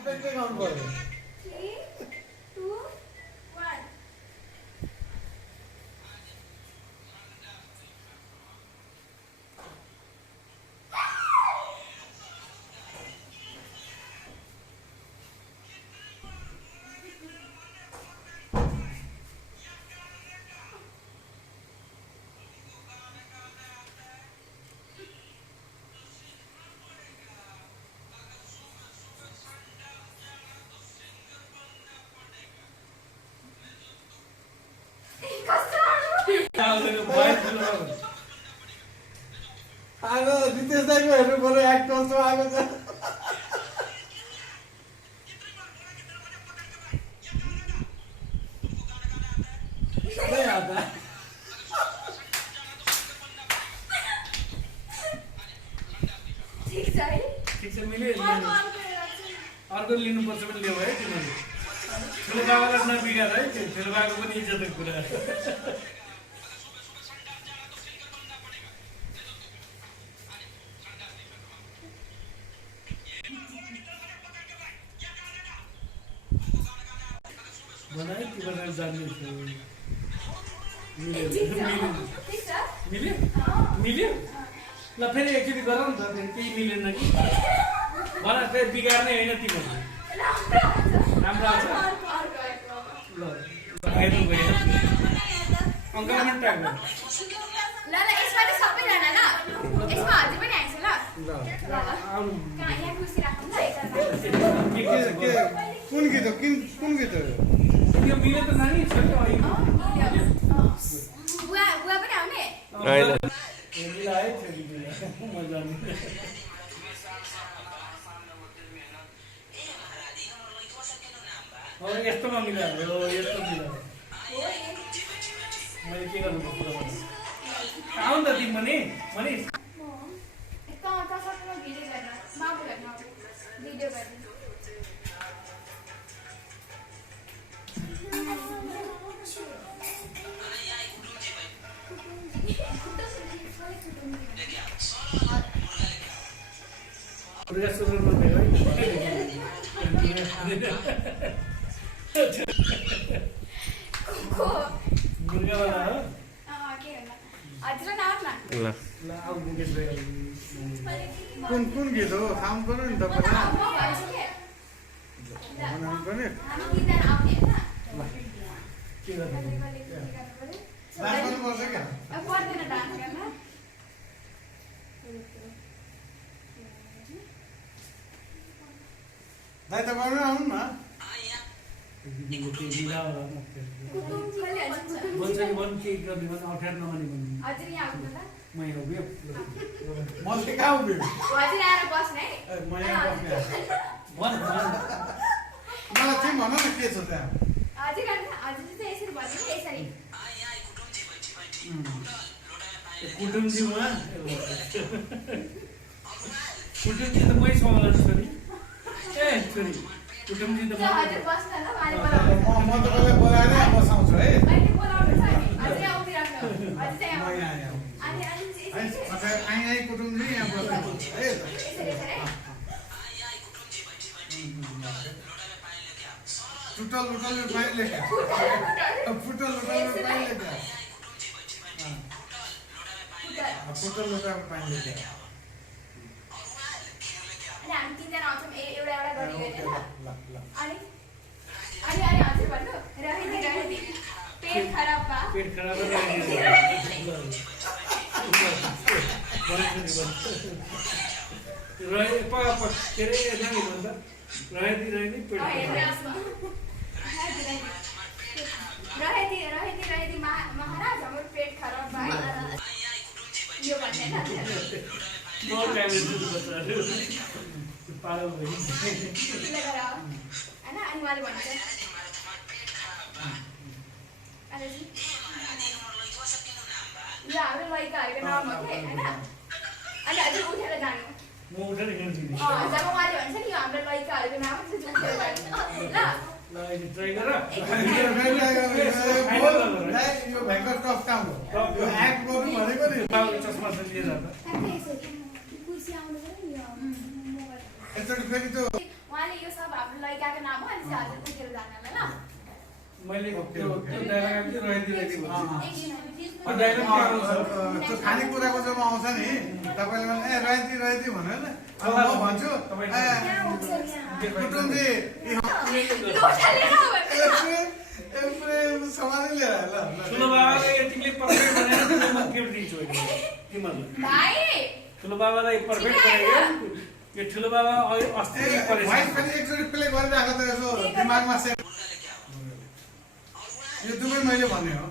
एक्लै गाउनु पर्यो 3 2 1 आगो रितेश दाइको हेर्नु पर्यो एक्टर छ आगो छ नहीं आता ठीक छ है ठीक छ मिल्यो अर्को लिनुपर्छ पनि ल्याऊ है तिमीले ठुलो बाबालाई नबिगार है ठुलो बाबाको पनि इज्जतको कुरा बनाए कि बनाए जान्ने थियो मिल्यो मिल्यो ल फेरि एकचोटि गर नि त फेरि केही मिलेन कि भन फेरि बिगार्ने होइन तिमीहरू राम्रो आउँछ ल आइरहनु गयो अङ्कल पनि ट्राई गर ल यसमा त सबैजना ल यसमा हजुर पनि आइछ ल ल आउनु कहाँ यहाँ खुसी राख्नु ल कुन गीत हो कुन गीत हो यो मिल्यो त नानी छ नि अहिले बुवा बुवा पनि आउने होइन मिलायो फेरि मजा आउने यस्तोमा मिलायो यस्तो मिलायो मैले के गर्नु कुरा भन्नु आऊ नि त तिमी पनि मनिष भिडियो गर्न माबु गर्न भिडियो गर्ने मुर्गा सुरुमा भयो है मुर्गावाला हो के गर्न हजुर न आउन ल आऊ मुकेश भाइ कुन गीत हो खाउँ पर्यो नि तपाईँ बनाउनु पर्यो के गर्नु डान्स गर्नुपर्छ क्या पर्दैन डान्स गर्न दाइ तपाईँ आउनु न मन के गर्ने भने अप्ठ्यारो नमाने भन्नु हजुर यहाँ आउनु ल म यहाँ उभियो म चाहिँ कहाँ उभियो हजुर आएर बस्ने है म यहाँ बस्ने भन मलाई चाहिँ भन न के छ त्यहाँ हजुर हजुर चाहिँ यसरी भन्नु यसरी कुटुम्बजीमा कुटुम्बजी त मै सम्हाल्नु छोरी ए छोरी कुटुम्बजी त हजुर बस्न ल माले बोलाउनु म तपाईँलाई बोलाएर बसाउँछु है अहिले बोलाउनु छ नि हजुर यहाँ उभिराख्नु हजुर चाहिँ म यहाँ आएँ अनि आई कुटुम्बजी यहाँ बस्नु है यसरी है टुटल उटल पानी लेख्या फुटल उटल पानी लेख्या फुटल उटल पानी लेख्या अनि हामी तीनजना आउँछौँ एउटा एउटा गरी होइन ल ल अनि अनि अनि हजुर भन्नु रहेदी पेट खराब बा पेट खराब रहे के अरे नानी भन्छ रहेदी पेट रहेदी महाराज हाम्रो पेट खराब बा यो भन्ने न बहुत टाइम पागल भयो हैन अनि उहाँले भन्छ यो हाम्रो लैकाहरूको नाम हो कि हैन अनि हजुर उठेर जानु म उठेर हिँड्छु नि जब उहाँले भन्छ नि यो हाम्रो लैकाहरूको नाम हो चाहिँ उठेर जानु ल ट्राई गर यो भयङ्कर टफ काम हो यो एक्ट गर्नु भनेको नि चस्मा लिएर कुर्सी आउनु पर्यो नि एकचोटि फेरि त्यो उहाँले यो सब हाम्रो से आज तक जाना ल मैले त्यो डायलग चाहिँ रहिदिरहेको छु एक डायलग के आउँछ त्यो खानेकुराको जब आउँछ नि तपाईँले ए रहिती भन्यो नि अब म भन्छु कुटुम्बी समानै लिएर ल ठुलो बाबाले यतिले पर्फेक्ट भनेर म गिफ्ट दिन्छु तिमीहरूलाई भाइ ठुलो बाबालाई पर्फेक्ट गरेको यो ठुलो बाबा अस्ति भाइ पनि एकचोटि प्ले गरिराखेको त यसो दिमागमा सेट यो दुवै मैले भने हो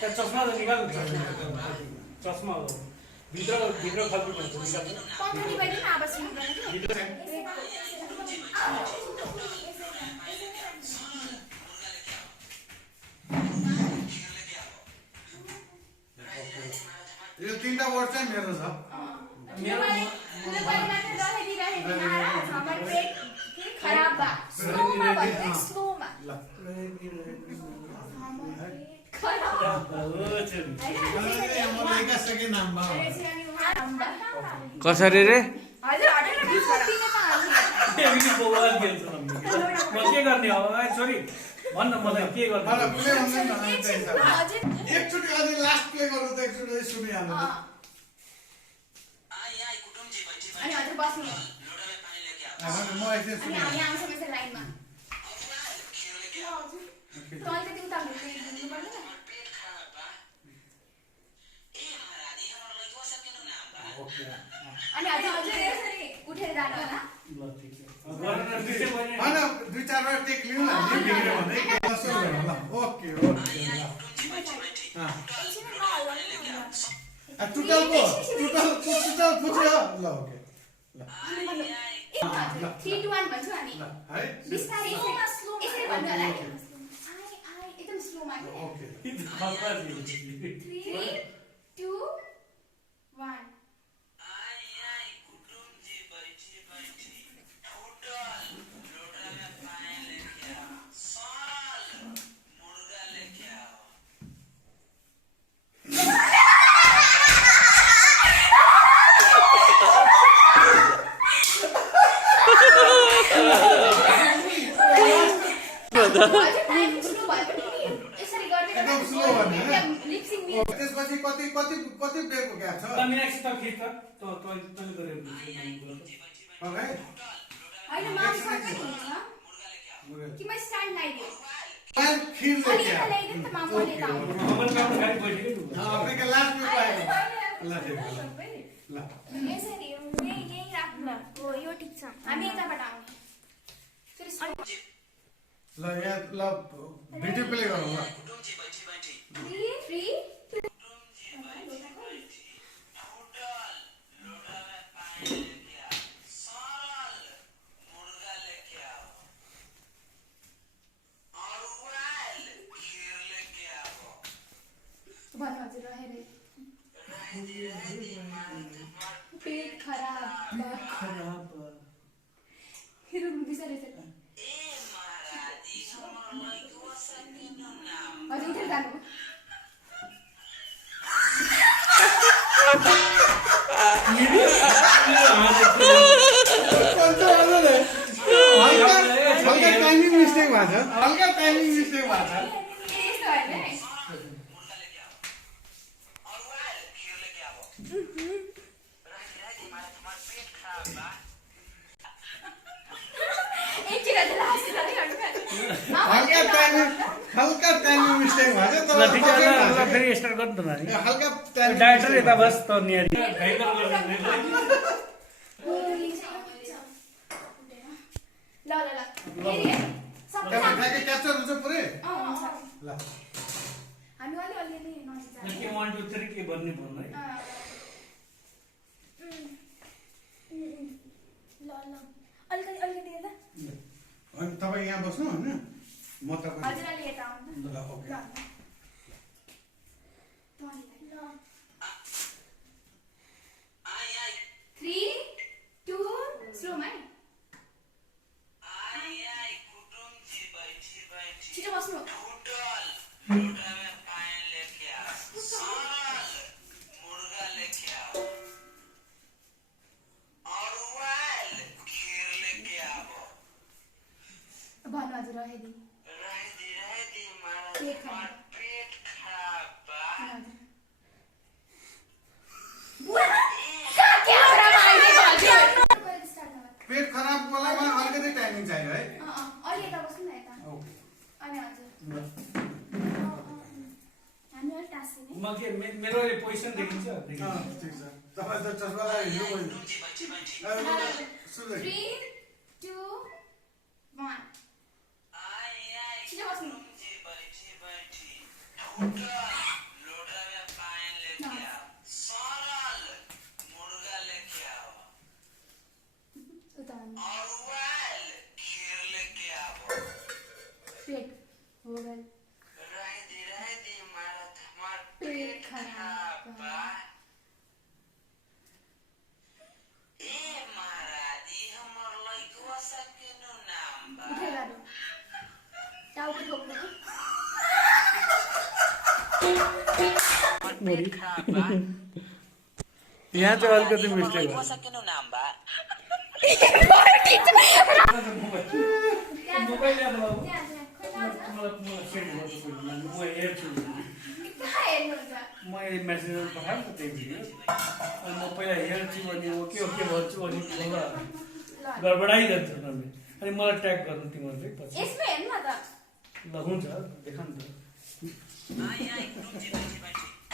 चस्मा त निकाल्नु चस्मा हो भित्र खालको हुन्छ निकाल्नु कम्पनी पनि आवाज सुन्नु पर्छ यो तीनटा वर्ड चाहिँ मेरो छ खराब बा स्लोमा भन्नु स्लोमा कसरी रे हजुर हटेर म के गर्ने हो छोरी भन्न मलाई के गर्ने एकचोटि अझै लास्ट प्ले गर्नु त एकचोटि सुनिहाल्नु अनि हजुर बस्नु म एकछिन अनि हामी आउँछौँ यसरी लाइनमा तल त उता हुनु पर्दैन अनि हजुर यसरी उठेर जानु होला होइन दुई चारवटा टेक लिउँ न बिग्रियो भने ओके टुटल पुच्यो ल ओके 3 2 1 भन्छौ हामी है बिस्तारै यसरी भन्नु होला आई एकदम स्लोमा ओके 3 2 1 त्यसपछि कति कति कति बेरको ग्याप छ मीनाक्षी त खिच त तैँले गरेर ओके हैन माथि सक्छ नि कि म स्ट्यान्ड लगाइदियो पान खिर अनि लेके यता ल्याइदिनु त मामले त अमन काम गाडी बैठेको छु आपने लास्ट में पाएगा ल ठीक ल यसरी यही राख्नु हो यो ठीक छ हामी यताबाट आउने फेरि ल यहाँ ल भिडियो प्ले गरौँ ल 3 भन्नु हजुर रहेर पेट खराब फिर बिसारे छ हजुर उठेर जानु हल्का टाइमिङ मिस्टेक भएको छ हल्का टाइमिङ मिस्टेक भएको छ यस्तो होइन हल्का टाइमिङ मिस्टेक भएको छ ल ठीक छ ल फेरि स्टार्ट गर्नु त नानी हल्का टाइमिङ डाइरेक्टर यता बस त नियारी ल फेरि सबै क्याप्चर हुन्छ पुरै ल हामी अलि नजिक के 1 2 3 के भन्ने भन्नु है ल अलिकति ल अनि तपाईँ यहाँ बस्नु होइन म तपाईँ हजुर अलि यता आउनु ल ओके ल 3 2 स्लोमा है छिटो बस्नु हजुर रहेदी पेट खराब पेट खराब बेलामा अलिकति टाइमिङ चाहियो है अहिले यता बस्नु न यता ओके अनि हजुर हामी अलिक टाँसिने म के मेरो अहिले पोजिसन देखिन्छ ठिक छ तपाईँ त चस्मा लगाएर हिँड्नु सुन्दै 3 2 1 छिटो बस्नु पेट हो गए पेट खराब उठेगा दो टाउको ठोक्नु यहाँ चाहिँ अलिकति मिस्टेक भयो मोबाइल ल्याएर बाबु मलाई सेन्ड गर्छु म हेर्छु कहाँ हेर्नुहुन्छ म मेसेजमा पठाएको त्यही भिडियो अनि म पहिला हेर्छु अनि म के भन्छु अनि गडबडाइरहन्छ उनीहरूले अनि मलाई ट्याग गर्नु तिमीहरूले पछि यसमा हेर्नु न त ल हुन्छ देखा नि त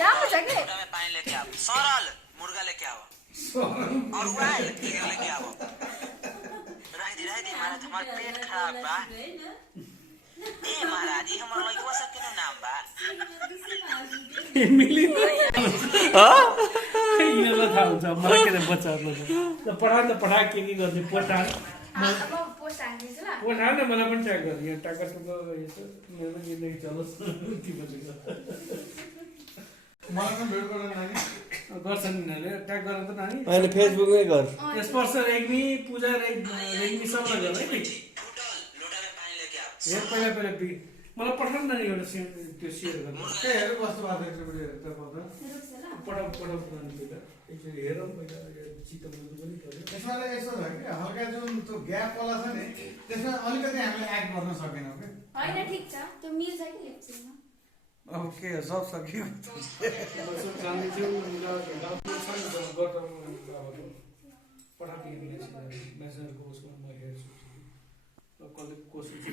राम्रो छ के सरल मुर्गा लेके आओ और वाइल खीर लेके आओ राइदी मारा हमार पेट खराब बा ए महाराजी हमर लइकवा सब के नाम बा मिली यिनीहरूलाई थाहा हुन्छ मलाई के बच्चाहरूलाई त पठा के गर्ने पठान म पोस्ट हाल्दिन्छु ल पठान न मलाई पनि ट्याग गर्ने यहाँ टाका टुका यसो मेरो पनि जिन्दगी चलोस् के बचेको मलाई पनि भेट गर्न नानी गर्छन् यिनीहरूले ट्याग गरेर त नानी अहिले फेसबुकमै गर स्पर्श रेग्मी पूजा रेग्मी सबलाई गर है हेर पहिला मलाई पठाउनु न एउटा त्यो सेयर गर्नु त्यही हेरेर बस्नु भएको एकचोटि हेर्दा पठाउ नानी पहिला एकचोटि हेरौँ पहिला चित्त बुझ्नु पनि पऱ्यो यसमा चाहिँ यस्तो छ कि हल्का जुन त्यो ग्यापवाला छ नि त्यसमा अलिकति हामीले एक्ट गर्न सकेनौँ कि हैन ठीक छ त्यो मिल्छ कि लेप्चेमा अब के सब सक्यो पठाइदिएको मेसेजको उसमा म हेर्छु कसले कोसिस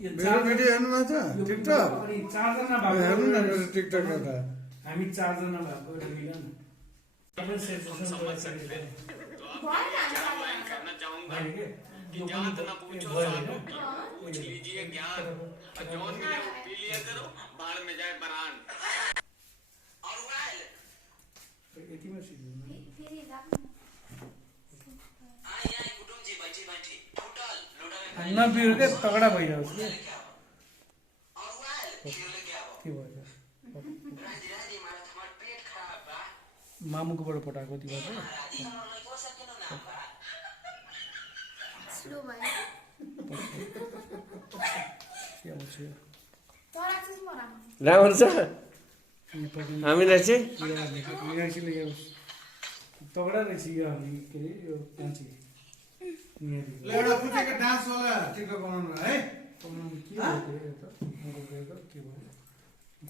मेरो भिडियो हेर्नु न त टिकटक चारजना हेर्नु न मेरो भएको टिकटक एउटा हामी चारजना भएको एउटा मिलन पूछ लीजिए ज्ञान जौन मिले वो पी लिया करो बाहर में जाए बरान और वाइल यतिमै सिक्नु फेरि राख्नु आई कुटुम जी बैठी टोटल लोटा में नबिर के तगडा भइजाओस् कि और वाइल खीर लेके आओ के भन्छ राजी मारा हमार पेट खराब बा मामुकोबाट पठाएको त्यो भन्छ राजी हमर लइकवा सब के नाम बा स्लो भयो के आउँछ तराक चाहिँ म राख्नु राम्रो छ हामीलाई चाहिँ तगडा रहेछ यो हामी के अरे यो मान्छे ल एउटा कुचेको डान्सवाला टिकटक बनाउनु है के भयो त के भयो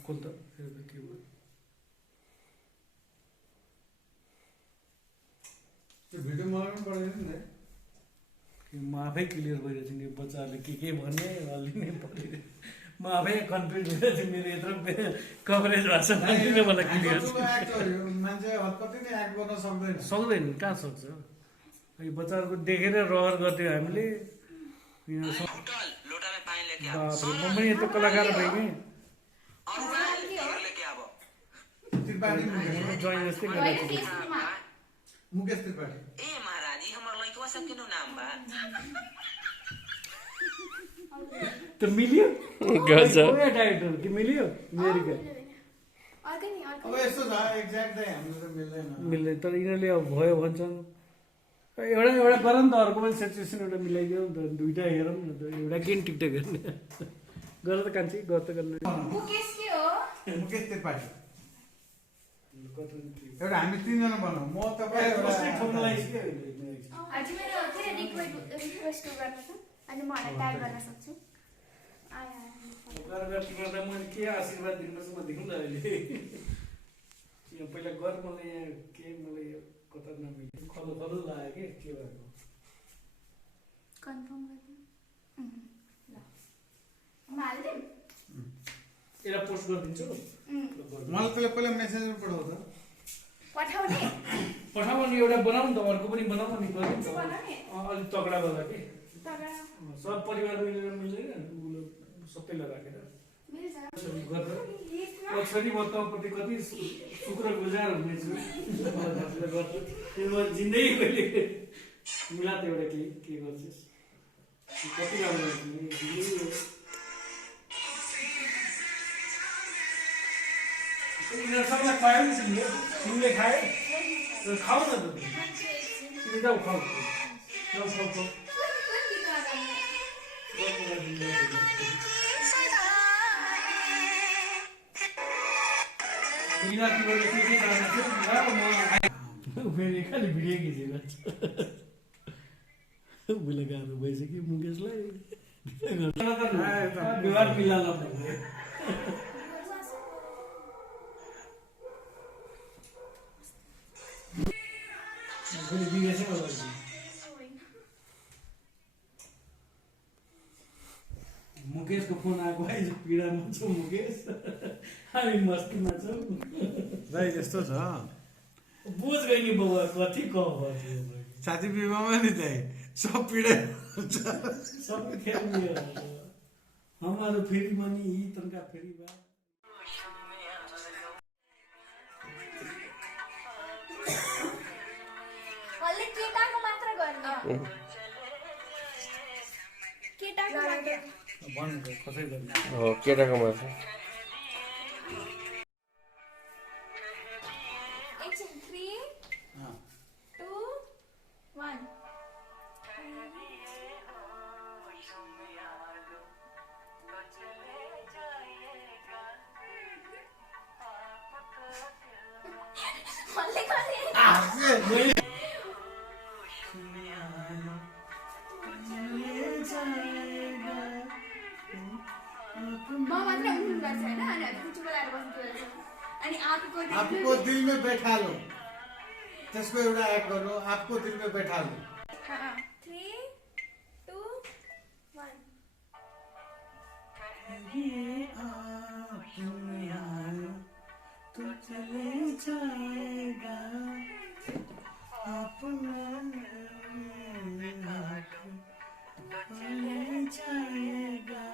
खोल त के भयो त्यो भिडियो मलाई पनि पठाइदिनु नि म आफै क्लियर भइरहेको छु नि बच्चाहरूले के भन्ने अलि नै पढिरहेको म आफै कन्फ्युज भइरहेको छु मेरो यत्रो कभरेज भएको छ मान्छेले मलाई क्लियर मान्छे कति नै एक्ट गर्न सक्दैन सक्दैन कहाँ सक्छ यो बच्चाहरूको देखेर रहर गर्थ्यो हामीले टोटल लोटा में पानी लेके आओ बापरे म पनि यत्रो कलाकार भएँ कि और वाइल खीर लेके आओ त्रिपाठी जोइन जस्तै होइन गरेको छु फेसबुकमा मुकेश त्रिपाठी ए महाराजी हमर लइकवा सब के नाम बा त मिल्यो गजब डाइरेक्टर कि मिल्यो अमेरिका अर्कै नि अब यस्तो छ एक्ज्याक्टै हामीलाई त मिल्दैन मिल्दैन तर यिनीहरूले अब भयो भन्छन् एउटा एउटा गर नि त अर्को पनि सिचुएसन एउटा मिलाइदियो नि त दुइटा हेरौँ न त एउटा किन टिकटक गर्ने गर त कान्छी गर त गर्ने मुकेश के हो मुकेश त्रिपाठी एउटा हामी तिनजना बनाऊ म तपाईँ हजुर मेरो के रिक्वेस्ट गर्न छ अनि म हलाई ट्याग गर्न सक्छु गर्दा मैले के आशीर्वाद दिनुपर्छ म देखौँ न अहिले यहाँ पहिला गर मलाई यहाँ के मलाई यो कता नमिल्यो खलो खलो लाग्यो के भएको कन्फर्म गर्दिनु ल म हाल्दिम यसलाई पोस्ट गरिदिन्छु मलाई त्यसलाई पहिला मेसेजमा पठाऊ त पठाउने पठाउनु नि एउटा बनाऊ नि त अर्को पनि बनाऊ नि गरिदिन्छ बनाउने अलिक तगडा गर्दा के तर सब परिवार मिलेर मिल्दैन सबैलाई राखेर मिल्छ छोरी म तपाईँपट्टि कति शुक्र गुजार हुनेछु म जिन्दगी कहिले मिला त एउटा के गर्छस् कति राम्रो यिनीहरू सबैलाई खुवायो नि तिमीले खायो खाऊ न त तिमी जाऊ खाऊ फेरि खालि भिडियो खिचेको उसले गाह्रो भइसक्यो मुकेशलाई विवाद मिलाउन मुकेशको फोन आएको है पीडामा छौँ मुकेश हामी मस्तीमा छौँ भाइ यस्तो छ बुझ गयो नि बाबा कति कम साथी विवाहमा नि चाहिँ सब पीडा सबै खेल्ने हमारो फेरि मनी यी तनका फेरि बा हल्ले केटाको मात्र गर्ने केटाको मात्र भन्नु कसै गर्ने हो केटाको मात्र एकछिन 3 2 1 हल्ले गर्ने म मात्र गर्छ होइन अनि चुप लगाएर बस्नु अनि आपको दिल में बैठा लो त्यसको एउटा एक्ट गर्नु आपको दिल में बैठा लो 3 2 1 तो चले जाएगा अपना चले जाएगा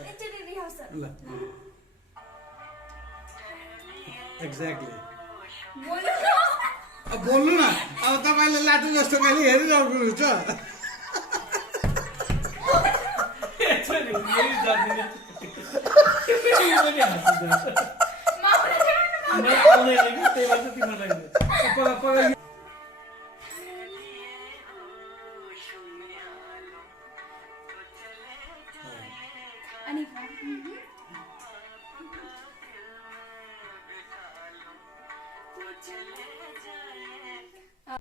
एकचोटि रिहर्सल एक्ज्याक्टली बोल्नु न अब बोल्नु न अब तपाईँले लाटु जस्तो खालि हेरिरहनुहुन्छ अनि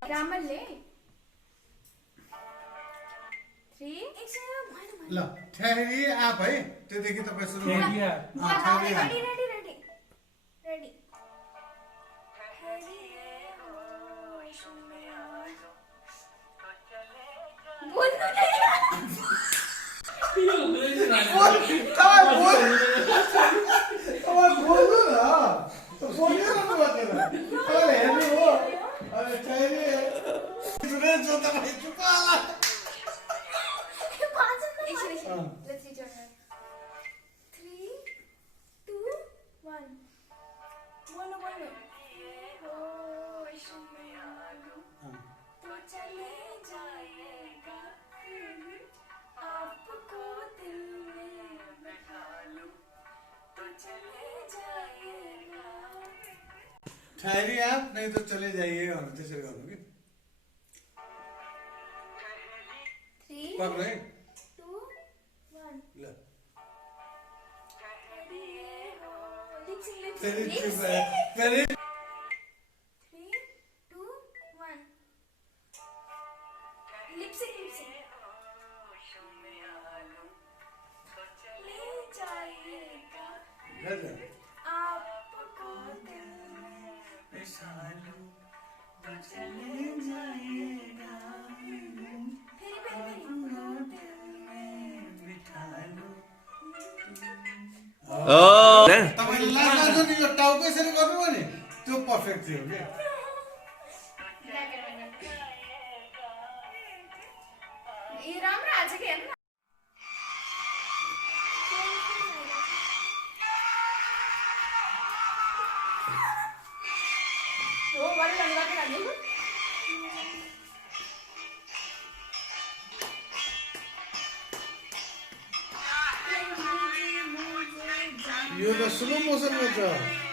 रामलले 3 ल ठहरी आप है त्योदेखि तपाईँ सुरु ठहरी आप। ठहरी आप। रेडी रेडी रेडी रेडी बोल्नु नै तपाईँ बोल्नु न बोलिरहनु पर्दैन तपाईँले हेर्नु हो अनि ठहरी सुनेछ तपाईँ चुप होला Let's return her. 3 2 1 बोल्नु बोल्नु तो चले जाएगा आपको दिल में बैठा लूं तो चले ठहरिए आप, नहीं तो चले जाइए और त्यसरी गर्नु कि 3 गर्नु है 2 1 ल लिप्सिङ फेरि लिप्सिङ फेरि 3 2 1 लिप्सिङ लिप्सिङ ले जाइएगा गजब आपको दिल में ओ तपाईले लाग्छ नि यो टाउको यसरी गर्नु भने त्यो पर्फेक्ट थियो के ये राम्रो हाल्छ कि हेर्नु हो बढी लम्बा लाग्यो यो त स्लो मोसनमा छ